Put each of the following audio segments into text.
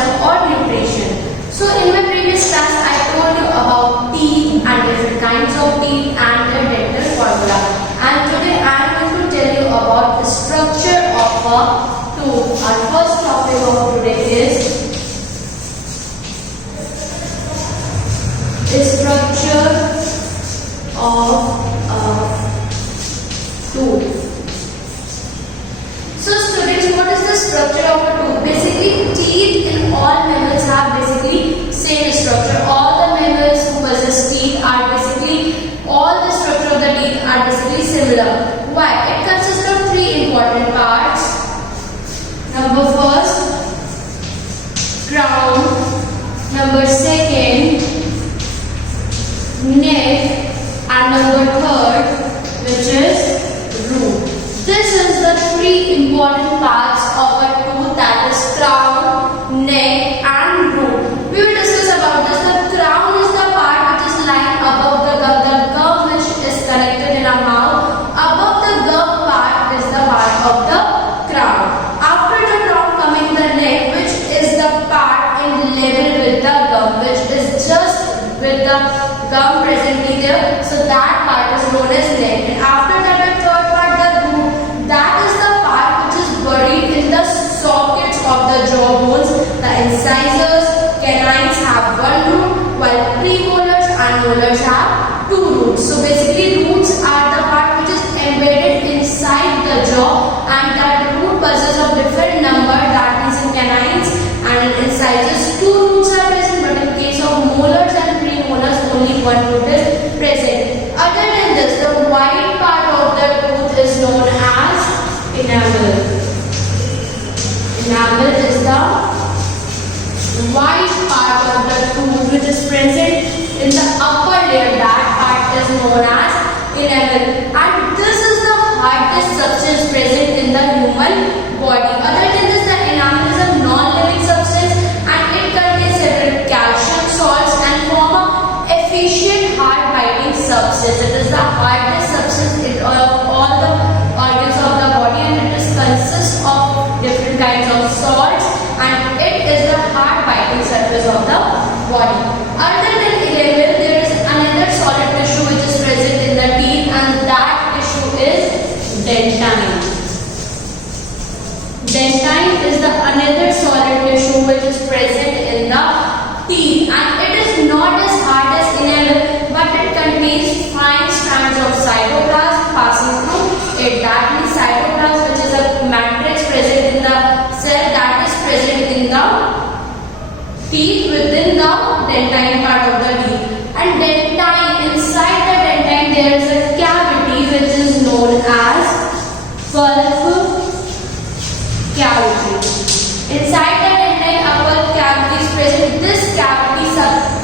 system or nutrition. So in my previous class I told you about teeth and different kinds of teeth and their dental formula, and today I am going to tell you about the structure of a tooth. Our first topic of today is the structure of a tooth. So students, what is the structure of a tooth? Basically, teeth in all mammals have basically same structure. All the mammals who possess teeth are basically, all the structure of the teeth are basically similar. Why? It consists of three important parts. Number first, crown. Number second, neck, and number third, which is root. This is the three important parts of a tooth, that is crown, neck and root. We will discuss about this. The crown is the part which is lying above the gum which is connected in our mouth. Above the gum part is the part of the crown. After the crown coming the neck, which is the part in level with the gum, which is just with the gum presently there. So that part is known as neck. And after that, the third part, the root, that is the part which is buried in the sockets of the jaw bones. The incisors, canines have one root, while premolars and molars have two roots. So basically, roots are the part which is embedded inside the jaw, and that root consists of different number. That means in canines and in incisors, two roots are present, but in case of molars and premolars, only one root is present. Other than this, the white part of the tooth is known as enamel. Enamel is the white part of the tooth which is present in the upper layer. That part is known as enamel, and this is the hardest substance present in the human body. Other than this, the enamel is a non-living substance, and it contains several calcium salts and form a efficient hard biting substance. It is the hardest substance of all the organs of the body, and it consists of different kinds of salts, and it is the hard biting surface of the body. Other than enamel, there is another solid tissue which is present in the teeth, and that tissue is dentine. Dentine is the another solid tissue which is present in the teeth, and it is not as hard as enamel, but it contains fine strands of cytoplasm passing through it. That means cytoplasm, which is a matrix present in the cell, that is present in the teeth within the dentine part of the teeth. And dentine, inside the dentine there is a cavity which is known as pulp cavity. Inside the dentine, a pulp cavity is present. This cavity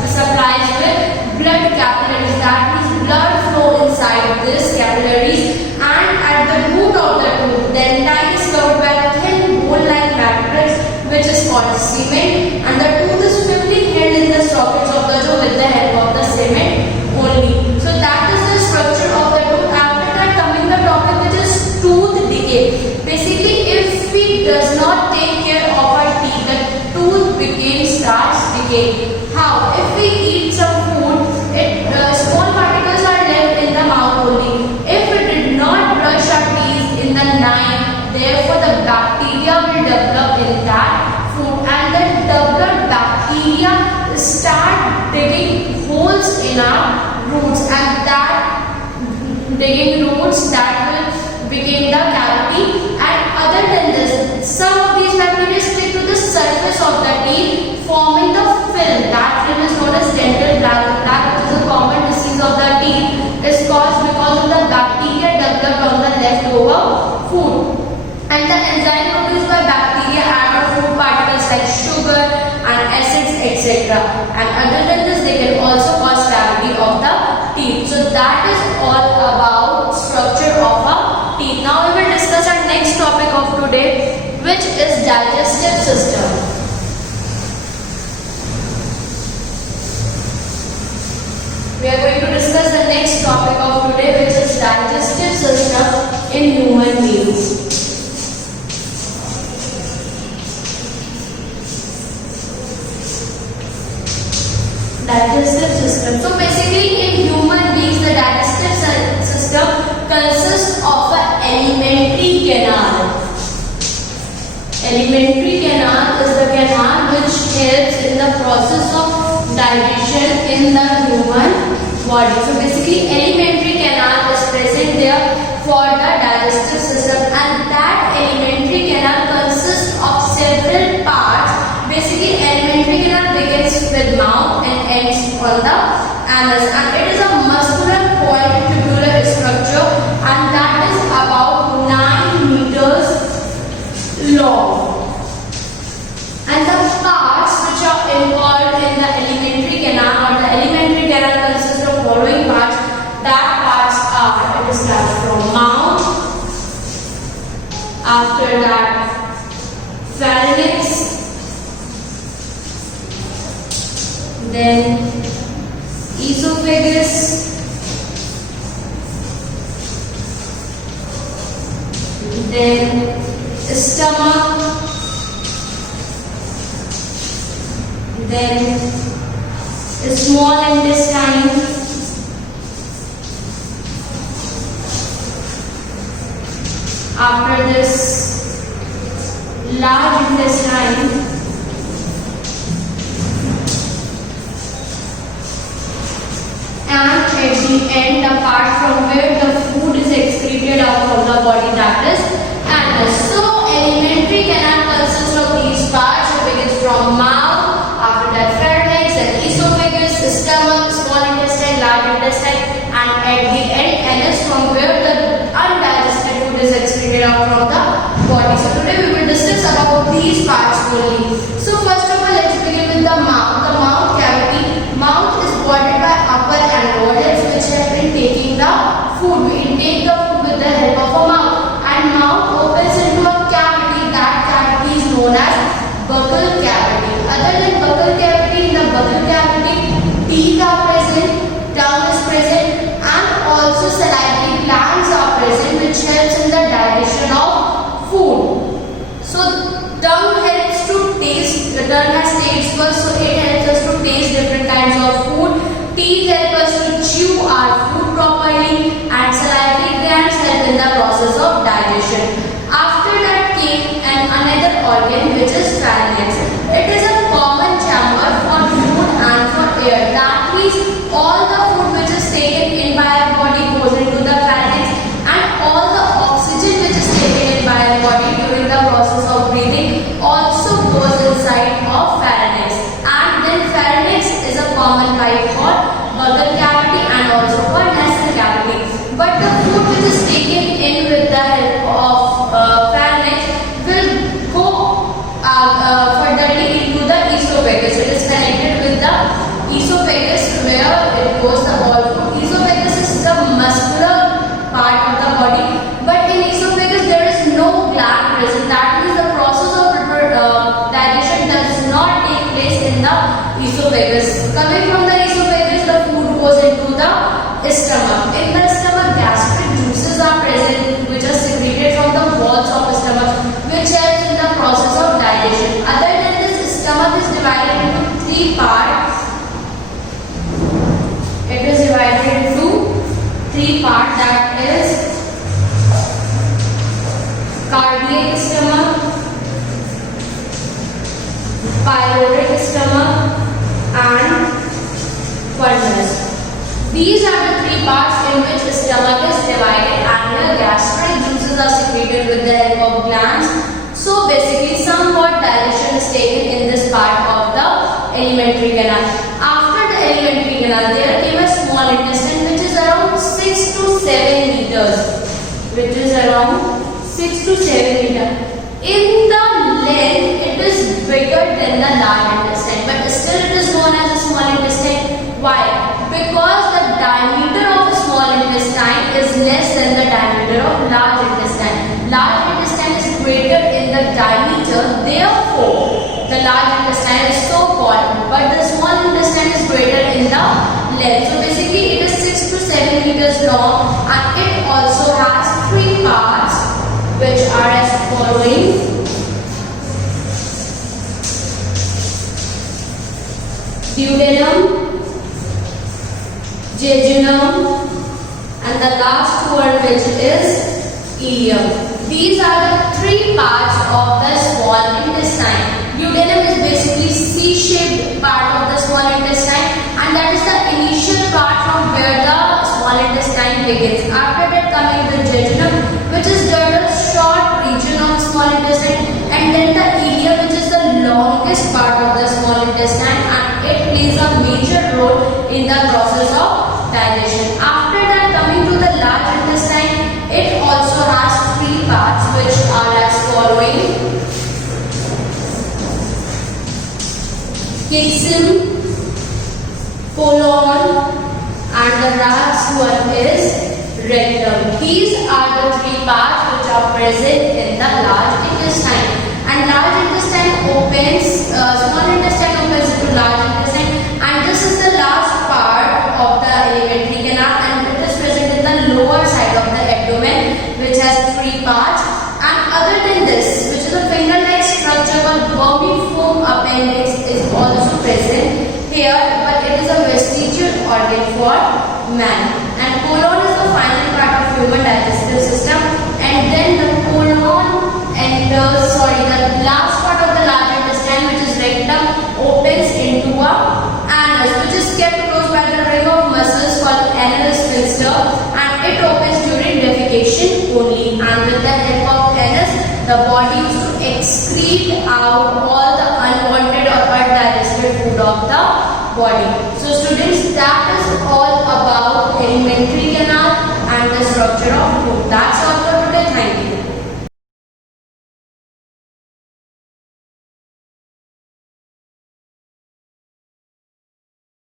supplies with blood capillaries. That means blood flow inside this capillaries. And at the root of the tooth, dentine is covered by a thin bone-like matrix which is called cement, and the tooth is firmly held in the sockets of the jaw with the help of the cement only. So that is the structure of the tooth. After that, coming the topic which is tooth decay. Basically, if we does not take care of our teeth, the tooth starts decaying. How? If we eat some food, small particles are left in the mouth only. If we did not brush our teeth in the night, therefore the bacteria will develop in that food, and the developed bacteria start digging holes in our roots, and that digging roots that will become the cavity. And other than this, some of these bacteria stick to the surface of the teeth, forming the film. That film is known as dental plaque. Plaque, which is a common disease of the teeth, is caused because of the bacteria developed on the leftover food. And the enzyme produced by bacteria add on food particles like sugar and acids, etc. And other than this, they can also cause cavity of the teeth. So that is all about structure of a teeth. Now we will discuss our next topic of today, which is digestive system. We are going to discuss the next topic of today, which is digestive system in human beings. digestive system. So basically in human beings the digestive system consists of an alimentary canal. Alimentary canal is the canal which helps in the process of digestion in the human body. So basically alimentary canal is present there for the digestive system, and that alimentary canal consists of several parts. Basically alimentary canal begins with mouth and ends on the anus, and it is a muscular point tubular structure, and that is about 9 meters long. And the parts which are involved in the alimentary canal, or the alimentary canal consists of following parts. That parts are, it starts from mouth, after that pharynx, then esophagus, then stomach, then small intestine, after this large intestine, and at the end the part from where the food is excreted out from the body, that is anus. So alimentary canal consists of these parts. It begins from mouth, after that pharynx, and esophagus, stomach, small intestine, large intestine, and at the end anus, from where the undigested food is excreted out from the body. So today we will discuss about these parts only. So first of all, let's begin with the mouth. The mouth cavity. Mouth is bordered by upper and lower lips which help in taking the food. We intake the food with the help of a mouth, and mouth opens into a cavity. That cavity is known as buccal cavity. Other than buccal cavity, in the buccal cavity teeth are present, tongue is present, and also salivary glands are present which helps in the digestion of food. So tongue helps to taste, the tongue has taste buds, so it helps us to taste different kinds of food. Teeth help us to chew our food properly, and salivary glands help in the process of digestion. After that came another organ which is pharynx. It is a common chamber for food and for air. That means all the food which is taken in by our body goes into the pharynx, and all the oxygen which is taken in by our body during the process of breathing also goes inside of pharynx. And then pharynx is a common pipe for buccal cavity and also for nasal cavity. But the food which is taken in with the help of pharynx will go furtherly into the esophagus. It is connected with the esophagus where it goes the all food. Esophagus is the muscular part of the body, but in esophagus there is no gland present. That means the process of digestion does not take place in the esophagus. Coming from the esophagus, the food goes into the stomach. In the stomach, gastric juices are present which are secreted from the walls of the stomach, which helps in the process of digestion. Other than this, stomach is divided into 3 parts. It is divided into 3 parts, that is cardiac stomach, pyloric stomach, and fundus. These are the 3 parts in which the stomach is divided, and here gastric juices are secreted with the help of glands. So basically somewhat digestion is taken in this part of the alimentary canal. After the alimentary canal there came a small intestine which is around 6 to 7 meters. Which is around 6 to 7 meters. In the length it is bigger than the large intestine, but still it is known as a small intestine. Why? Because the diameter of a small intestine is less than the diameter of large intestine. Large intestine is greater in the diameter, therefore the large intestine is so called, but the small intestine is greater in the length. So basically it is 6 to 7 meters long, and it also has 3 parts which are as following. Duodenum, jejunum, and the last one which is ileum. These are the three parts of the small intestine. Duodenum is basically C-shaped part of the small intestine, and that is the initial part from where the small intestine begins. After that coming the jejunum, which is the short region of small intestine, and then the ileum, which is the longest part of the small intestine, and it plays a major role in the process of digestion. After that coming to the large intestine, it also has three parts which are as following: caecum, colon, and the last one is rectum. These are the three parts which are present in the large intestine. And large intestine opens, small intestine opens into large intestine, and this is the last part of the alimentary canal, and it is present in the lower side of the abdomen, which has three parts. And other than this, which is a finger-like structure called vermiform appendix, is also present here, but it is a vestigial organ for man. And colon is the final part of human digestive system, and then the colon enters, the last part of the large intestine, which is rectum, opens into a anus, which is kept close by the ring of muscles called anal sphincter, and it opens during defecation only. And with the help of anus, the body used to excrete out all the unwanted or undigested food of the body. So students, that is all about alimentary canal and the structure of food. That's all